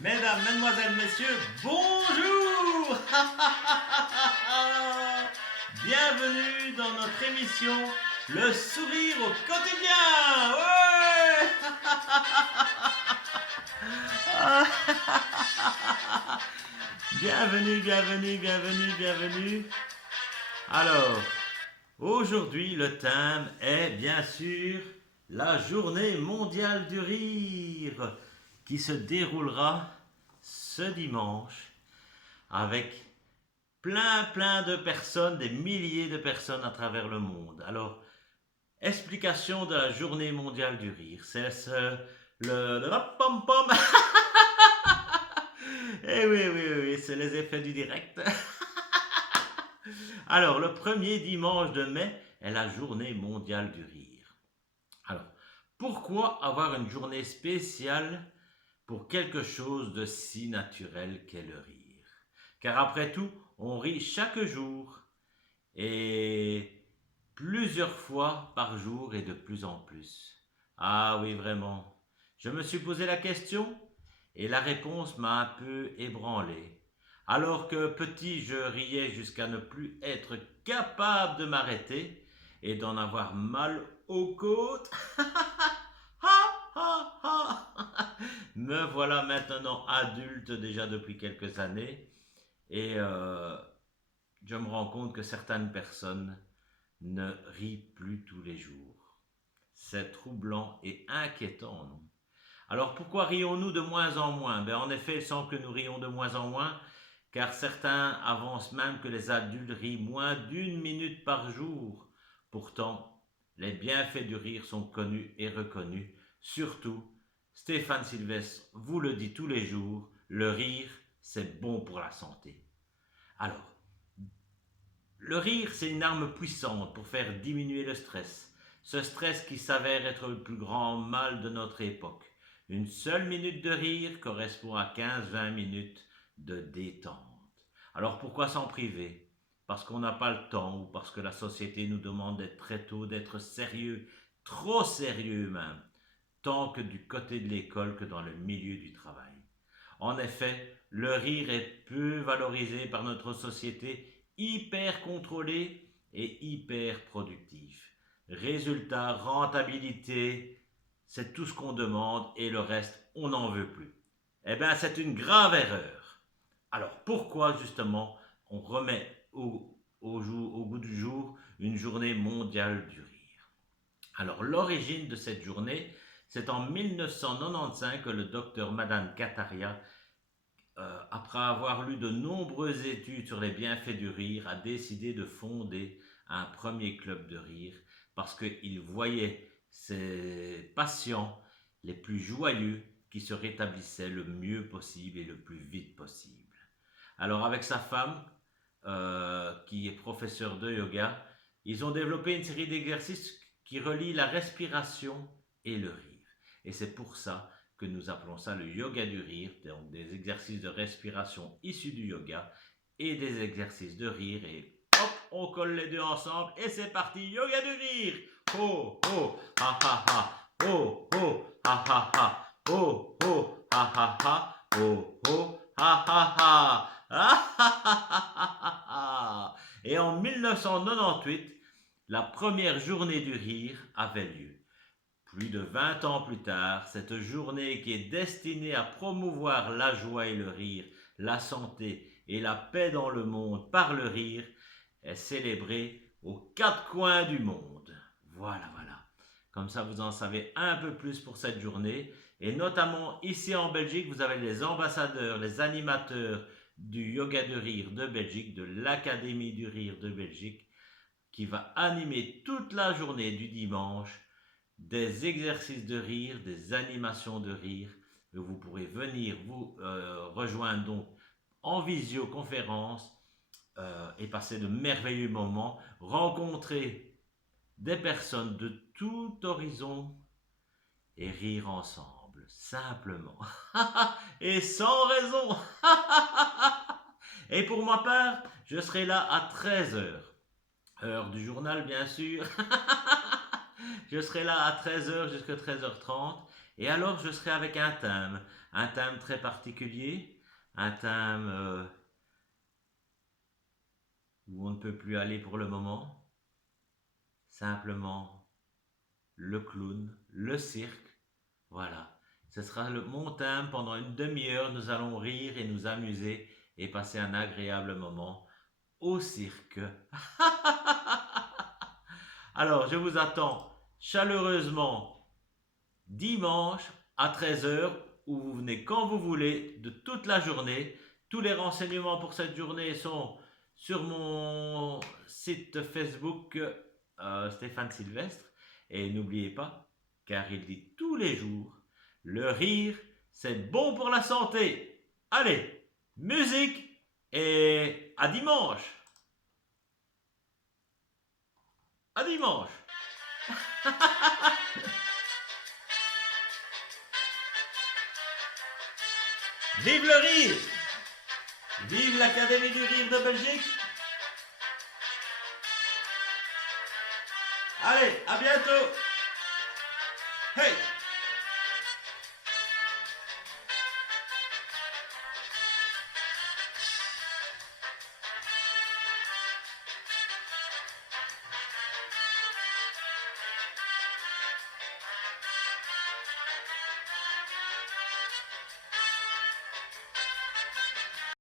Mesdames, Mesdemoiselles, Messieurs, bonjour. Bienvenue dans notre émission Le sourire au quotidien. Ouais. Bienvenue, bienvenue, bienvenue, bienvenue. Alors, aujourd'hui, le thème est bien sûr la journée mondiale du rire qui se déroulera ce dimanche avec plein de personnes, des milliers de personnes à travers le monde. Alors, explication de la journée mondiale du rire. C'est le pom pom. Eh oui, oui, oui, c'est les effets du direct. Alors, le premier dimanche de mai est la journée mondiale du rire. Alors, pourquoi avoir une journée spéciale pour quelque chose de si naturel qu'est le rire? Car après tout, on rit chaque jour et plusieurs fois par jour et de plus en plus. Ah oui, vraiment. Je me suis posé la question et la réponse m'a un peu ébranlé. Alors que petit, je riais jusqu'à ne plus être capable de m'arrêter et d'en avoir mal aux côtes. Me voilà maintenant adulte déjà depuis quelques années et je me rends compte que certaines personnes ne rient plus tous les jours. C'est troublant et inquiétant, non? Alors pourquoi rions-nous de moins en moins? En effet, il semble que nous rions de moins en moins, car certains avancent même que les adultes rient moins d'une minute par jour. Pourtant, les bienfaits du rire sont connus et reconnus. Surtout, Stéphane Sylvestre vous le dit tous les jours, le rire, c'est bon pour la santé. Alors, le rire, c'est une arme puissante pour faire diminuer le stress. Ce stress qui s'avère être le plus grand mal de notre époque. Une seule minute de rire correspond à 15-20 minutes de détente. Alors pourquoi s'en priver? Parce qu'on n'a pas le temps ou parce que la société nous demande d'être très tôt, d'être sérieux, trop sérieux même, tant que du côté de l'école que dans le milieu du travail. En effet, le rire est peu valorisé par notre société hyper contrôlé et hyper productif. Résultat, rentabilité, c'est tout ce qu'on demande et le reste, on n'en veut plus. Eh bien, c'est une grave erreur. Alors, pourquoi justement on remet au goût du jour une journée mondiale du rire? Alors, l'origine de cette journée, c'est en 1995 que le docteur Madan Kataria, après avoir lu de nombreuses études sur les bienfaits du rire, a décidé de fonder un premier club de rire parce qu'il voyait ses patients les plus joyeux qui se rétablissaient le mieux possible et le plus vite possible. Alors avec sa femme, qui est professeure de yoga, ils ont développé une série d'exercices qui relient la respiration et le rire. Et c'est pour ça que nous appelons ça le yoga du rire, donc des exercices de respiration issus du yoga et des exercices de rire et hop, on colle les deux ensemble et c'est parti, yoga du rire. Ho ho ha ha ha, ho ho ha ha ha, ho ho ha ha ha, ho ho ha ha ha. Et en 1998, la première journée du rire avait lieu. Plus de 20 ans plus tard, cette journée qui est destinée à promouvoir la joie et le rire, la santé et la paix dans le monde par le rire, est célébrée aux quatre coins du monde. Voilà, voilà. Comme ça, vous en savez un peu plus pour cette journée. Et notamment ici en Belgique, vous avez les ambassadeurs, les animateurs du yoga de rire de Belgique, de l'Académie du rire de Belgique, qui va animer toute la journée du dimanche des exercices de rire, des animations de rire. Vous pourrez venir vous rejoindre donc en visioconférence et passer de merveilleux moments, rencontrer des personnes de tout horizon et rire ensemble, simplement. Et sans raison. Et pour ma part, je serai là à 13 heures. Heure du journal, bien sûr. Je serai là à 13 heures jusqu'à 13h30 Et alors je serai avec un thème très particulier, un thème où on ne peut plus aller pour le moment, simplement le clown, le cirque, voilà. Ce sera mon thème, pendant une demi-heure, nous allons rire et nous amuser et passer un agréable moment au cirque. Alors, je vous attends chaleureusement dimanche à 13h, où vous venez quand vous voulez, de toute la journée. Tous les renseignements pour cette journée sont sur mon site Facebook Stéphane Sylvestre. Et n'oubliez pas, car il dit tous les jours, le rire, c'est bon pour la santé. Allez, musique et à dimanche. À dimanche. Vive le rire! Vive l'Académie du rire de Belgique! Allez, à bientôt! Hey!